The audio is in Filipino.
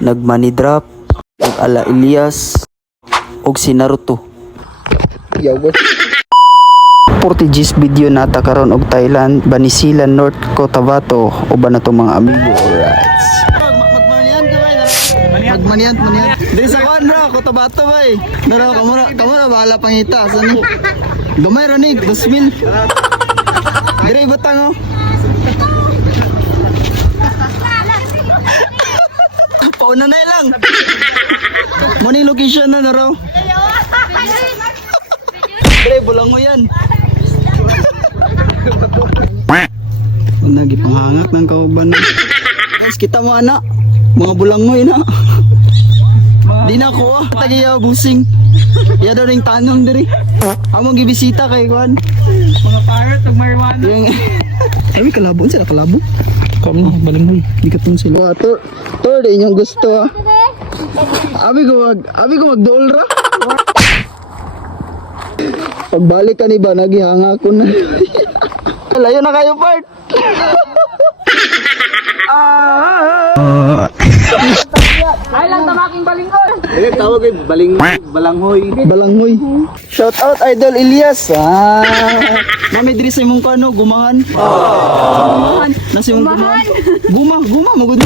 nagmoney drop, ug ala Elias, ug si Naruto. Yawas. Portuguese video nata karon og Thailand, Banisilan, North Cotabato, uban na tong mga amigo. Alright. Magmanian. Dili sa kwan ra, Cotabato bay. Nara kamura bahala pangita sa ni. Gamay ra ni 2,000. Dire batang oh. Pauna na lang. Morning location na raw. Dire bulang mo yan. Nagi panghangat ng kauban. Guys, kita mo anak. Mga bulangoy na. Di na ko tagiya busing. Ya daw ring tanong diri. Among gibisita kay kuan. Mga parrot ug marijuana. Yung ay kalabo sila kalabo. Kamo balangoy. Di katong sila. To din yung gusto. Abi ko magdol ra. Pagbalik ka ni ba nagihanga ko na. Layo na kayo part. Ay lang tamaking balinghoy. Tawag ay balanghoy. Shout out Idol Elias. Nami diri sa imong kano gumahan. Gumahan. Nasi imong gumahan. Guma magud.